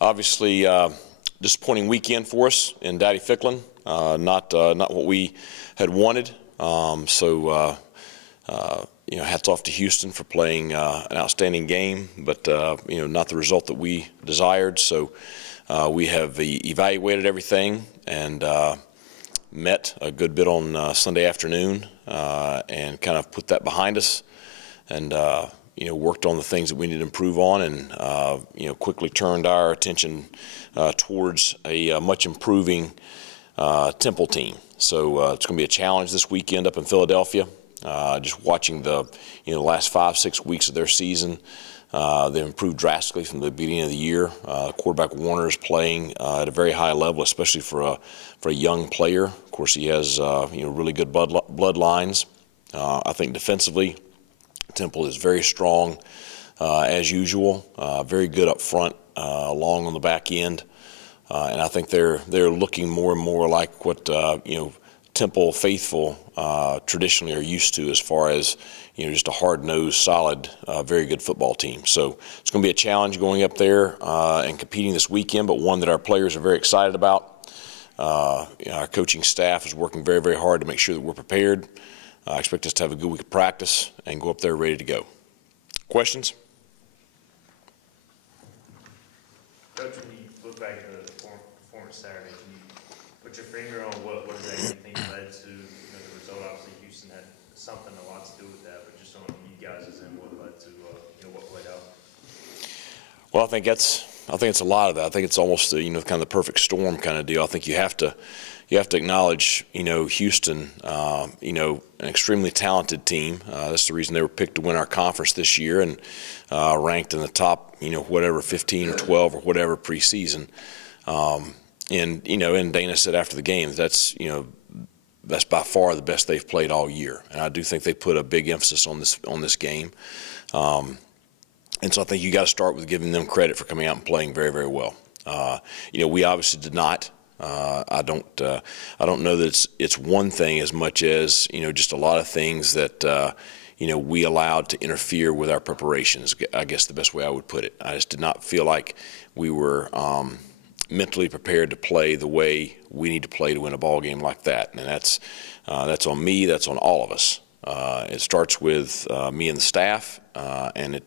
Obviously, disappointing weekend for us in Daddy-Ficklin. Not what we had wanted. Hats off to Houston for playing an outstanding game, but not the result that we desired. So we have evaluated everything and met a good bit on Sunday afternoon and kind of put that behind us, and worked on the things that we need to improve on, and quickly turned our attention towards a much improving Temple team. So it's going to be a challenge this weekend up in Philadelphia. Just watching the last 5-6 weeks of their season, they've improved drastically from the beginning of the year. Quarterback Warner is playing at a very high level, especially for a young player. Of course, he has really good bloodlines. I think defensively, Temple is very strong as usual. Very good up front, long on the back end, and I think they're looking more and more like what Temple faithful traditionally are used to, as far as just a hard-nosed, solid, very good football team. So it's going to be a challenge going up there and competing this weekend, but one that our players are very excited about. Our coaching staff is working very, very hard to make sure that we're prepared. I expect us to have a good week of practice and go up there ready to go. Questions? Coach, when you look back at the performance Saturday, can you put your finger on what exactly you think led to the result? Obviously, Houston had a lot to do with that, but just on you guys as in what led to what played out. Well, I think it's a lot of that. I think it's almost kind of the perfect storm kind of deal. I think you have to acknowledge Houston, an extremely talented team. That's the reason they were picked to win our conference this year and ranked in the top 15 or 12 or whatever preseason. And Dana said after the game that's by far the best they've played all year, and I do think they put a big emphasis on this game. And so I think you got to start with giving them credit for coming out and playing very, very well. We obviously did not. I don't know that it's one thing as much as just a lot of things that we allowed to interfere with our preparations. I guess the best way I would put it. I just did not feel like we were mentally prepared to play the way we need to play to win a ball game like that, and that's on me. That's on all of us. It starts with me and the staff, and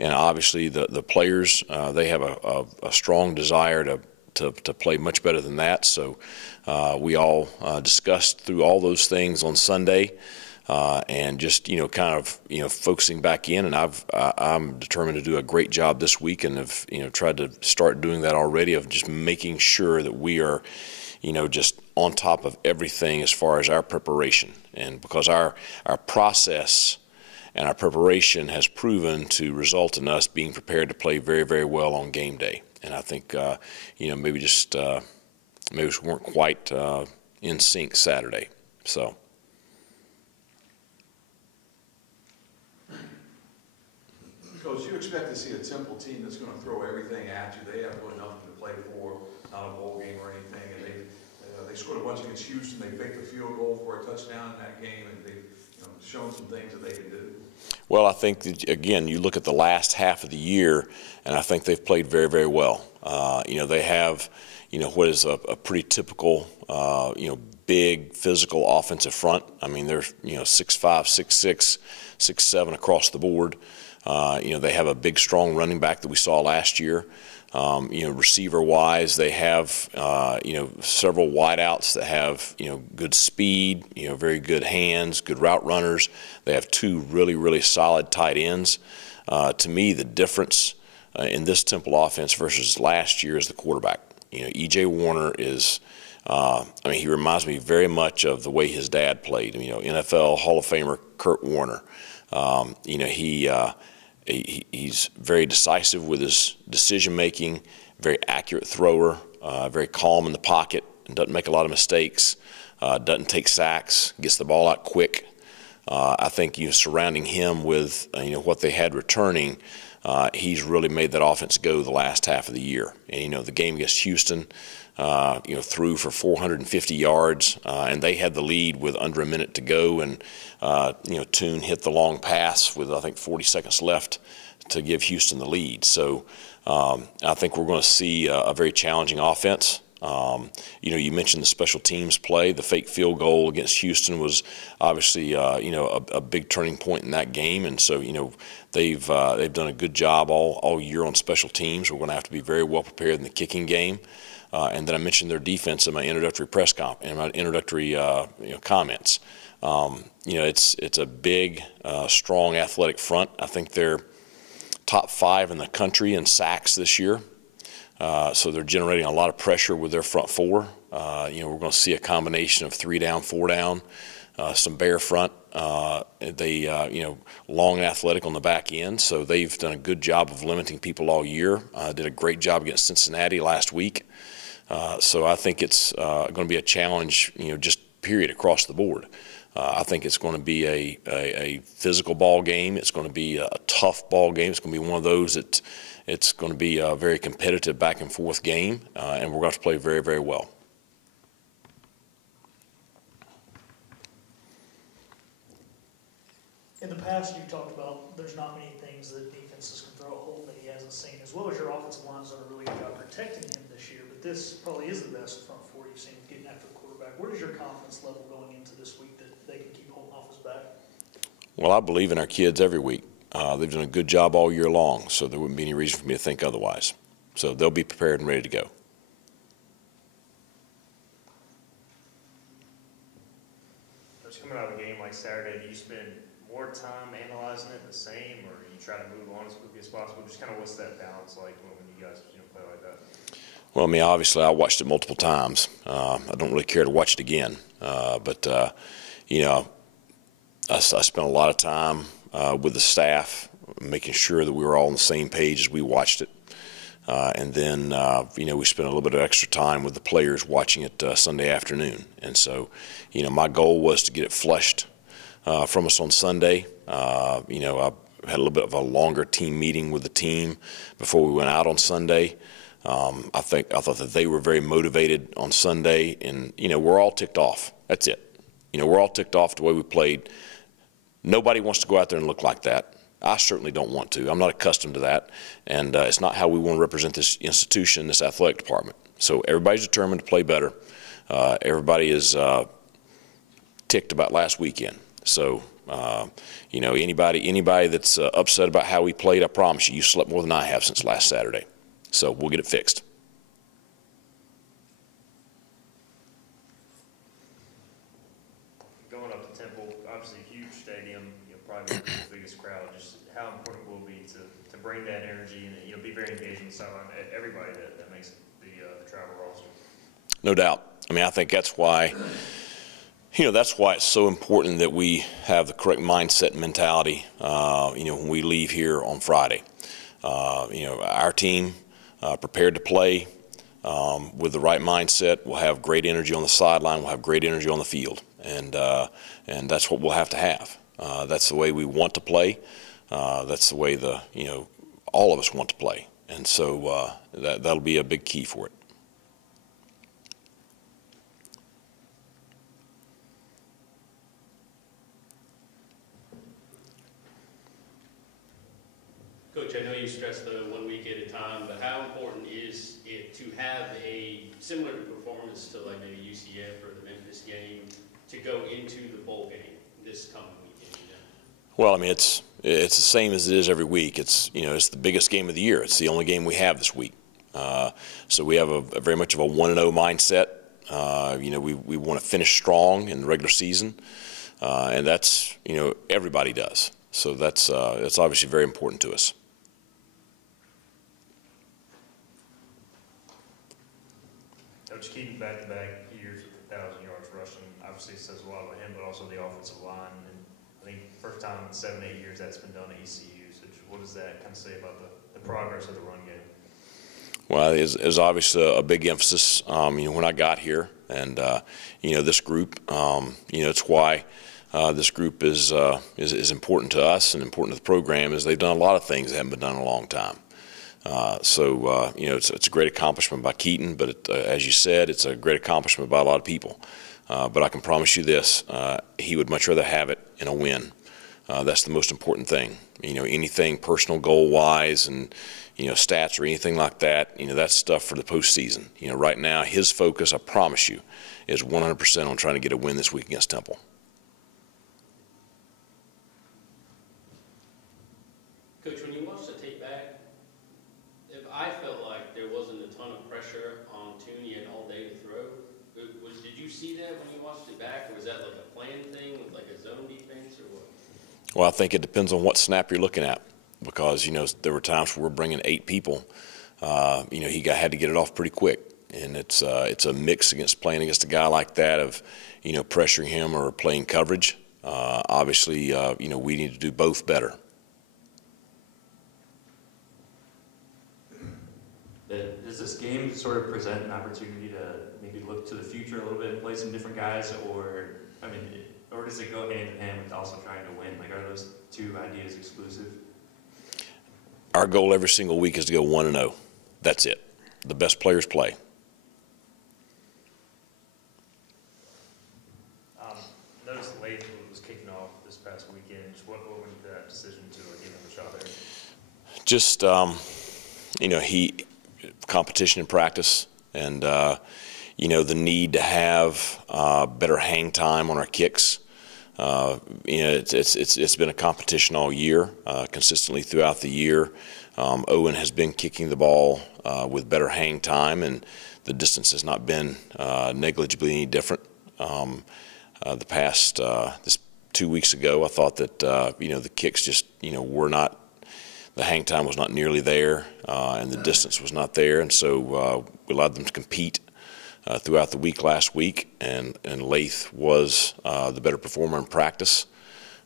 obviously the players. They have a strong desire to play much better than that. So we all discussed through all those things on Sunday, and just kind of focusing back in. And I'm determined to do a great job this week, and have tried to start doing that already, of just making sure that we are just on top of everything as far as our preparation. And because our process and our preparation has proven to result in us being prepared to play very, very well on game day. And I think maybe we weren't quite in sync Saturday. So. Coach, you expect to see a Temple team that's going to throw everything at you. They have really nothing to play for, not a bowl game or anything, and they scored a bunch against Houston. They faked a field goal for a touchdown in that game, and they've shown some things that they can do. Well, I think that, again, you look at the last half of the year, and I think they've played very, very well. They have, what is a pretty typical, big physical offensive front. I mean, they're 6'5", 6'6", 6'7" across the board. They have a big, strong running back that we saw last year. Receiver-wise, they have, several wideouts that have, good speed, very good hands, good route runners. They have two really, really solid tight ends. To me, the difference in this Temple offense versus last year is the quarterback. E.J. Warner is, he reminds me very much of the way his dad played. NFL Hall of Famer Kurt Warner. He's very decisive with his decision-making, very accurate thrower, very calm in the pocket, and doesn't make a lot of mistakes, doesn't take sacks, gets the ball out quick. I think surrounding him with what they had returning, he's really made that offense go the last half of the year. And the game against Houston, threw for 450 yards, and they had the lead with under a minute to go, and Tune hit the long pass with I think 40 seconds left to give Houston the lead. So I think we're going to see a very challenging offense. You mentioned the special teams play. The fake field goal against Houston was obviously, a big turning point in that game. And so, they've done a good job all year on special teams. We're going to have to be very well prepared in the kicking game. And then I mentioned their defense in my introductory comments. It's a big, strong athletic front. I think they're top 5 in the country in sacks this year. So they're generating a lot of pressure with their front four. We're going to see a combination of 3 down, 4 down, some bear front. Long and athletic on the back end. So they've done a good job of limiting people all year. Did a great job against Cincinnati last week. So I think it's going to be a challenge, just period across the board. I think it's going to be a physical ball game. It's going to be a tough ball game. It's going to be one of those that it's going to be a very competitive back and forth game, and we're going to have to play very, very well. In the past, you've talked about there's not many things that defenses can throw a hole that he hasn't seen, as well as your offensive line's done a really good job protecting him this year. But this probably is the best front four you've seen getting after the quarterback. Where is your confidence level going into this week that they can keep holding off his back? Well, I believe in our kids every week. They've done a good job all year long, so there wouldn't be any reason for me to think otherwise. So they'll be prepared and ready to go. Just coming out of a game like Saturday, do you spend more time analyzing it the same, or you try to move on as quickly as possible? Just kind of what's that balance like when you guys play like that? Well, obviously I watched it multiple times. I don't really care to watch it again, but I spent a lot of time with the staff, making sure that we were all on the same page as we watched it. And then, we spent a little bit of extra time with the players watching it Sunday afternoon. And so, my goal was to get it flushed from us on Sunday. I had a little bit of a longer team meeting with the team before we went out on Sunday. I thought that they were very motivated on Sunday, and we're all ticked off. That's it. We're all ticked off the way we played. Nobody wants to go out there and look like that. I certainly don't want to. I'm not accustomed to that, and it's not how we want to represent this institution, this athletic department. So everybody's determined to play better. Everybody is ticked about last weekend. So anybody that's upset about how we played, I promise you slept more than I have since last Saturday. So we'll get it fixed. Going up to Temple, obviously a huge stadium, probably the biggest crowd. Just how important will it be to bring that energy and be very engaged on the sideline? Everybody that makes the travel roster. No doubt. I think that's why. That's why it's so important that we have the correct mindset and mentality. When we leave here on Friday, our team prepared to play with the right mindset. We'll have great energy on the sideline. We'll have great energy on the field, and that's what we'll have to have. That's the way we want to play. That's the way all of us want to play, and so that'll be a big key for it. Coach, I know you stressed the 1 week at a time, but how important is it to have a similar performance to like maybe UCF or the Memphis game to go into the bowl game this coming weekend? Well, it's the same as it is every week. It's it's the biggest game of the year. It's the only game we have this week. So we have a very much of a 1-0 mindset. We want to finish strong in the regular season, and that's everybody does. So that's obviously very important to us. Just keeping back-to-back years with 1,000 yards rushing obviously says a lot about him, but also the offensive line. And I think first time in 7-8 years that's been done at ECU. So what does that kind of say about the progress of the run game? Well, it was obviously a big emphasis, when I got here, and this group, it's why this group is important to us and important to the program. Is they've done a lot of things that haven't been done in a long time. It's a great accomplishment by Keaton, but as you said, it's a great accomplishment by a lot of people. But I can promise you this: he would much rather have it in a win That's the most important thing. You know, anything personal goal-wise and, you know, stats or anything like that, you know, that's stuff for the postseason. You know, right now his focus, I promise you, is 100% on trying to get a win this week against Temple. Coach, when you watched the tape back, I felt like there wasn't a ton of pressure on Tooney and all day to throw. Did you see that when you watched it back, or was that like a planned thing with like a zone defense or what? Well, I think it depends on what snap you're looking at, because, you know, there were times where we're bringing 8 people. You know, he had to get it off pretty quick, and it's a mix against playing against a guy like that of, you know, pressuring him or playing coverage. Obviously, you know, we need to do both better. Does this game sort of present an opportunity to maybe look to the future a little bit and play some different guys, or does it go hand in hand with also trying to win? Like, are those two ideas exclusive? Our goal every single week is to go 1-0. That's it. The best players play. Notice Lath was kicking off this past weekend. Just what went into that decision to give him a shot there? Just, you know, competition in practice, and, you know, the need to have better hang time on our kicks. You know, it's been a competition all year, consistently throughout the year. Owen has been kicking the ball with better hang time, and the distance has not been negligibly any different. The past this 2 weeks ago, I thought that you know, the kicks just, you know, were not. The hang time was not nearly there, and the distance was not there, and so we allowed them to compete throughout the week last week, and Lath was the better performer in practice,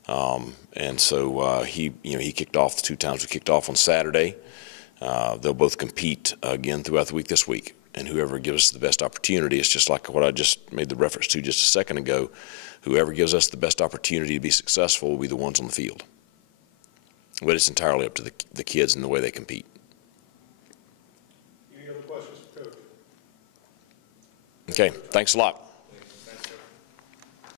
and so he kicked off the 2 times we kicked off on Saturday. They'll both compete again throughout the week this week, and whoever gives us the best opportunity, it's just like what I just made the reference to just a second ago. Whoever gives us the best opportunity to be successful will be the ones on the field. But it's entirely up to the kids and the way they compete. Any other questions for Coach? Okay, thanks a lot.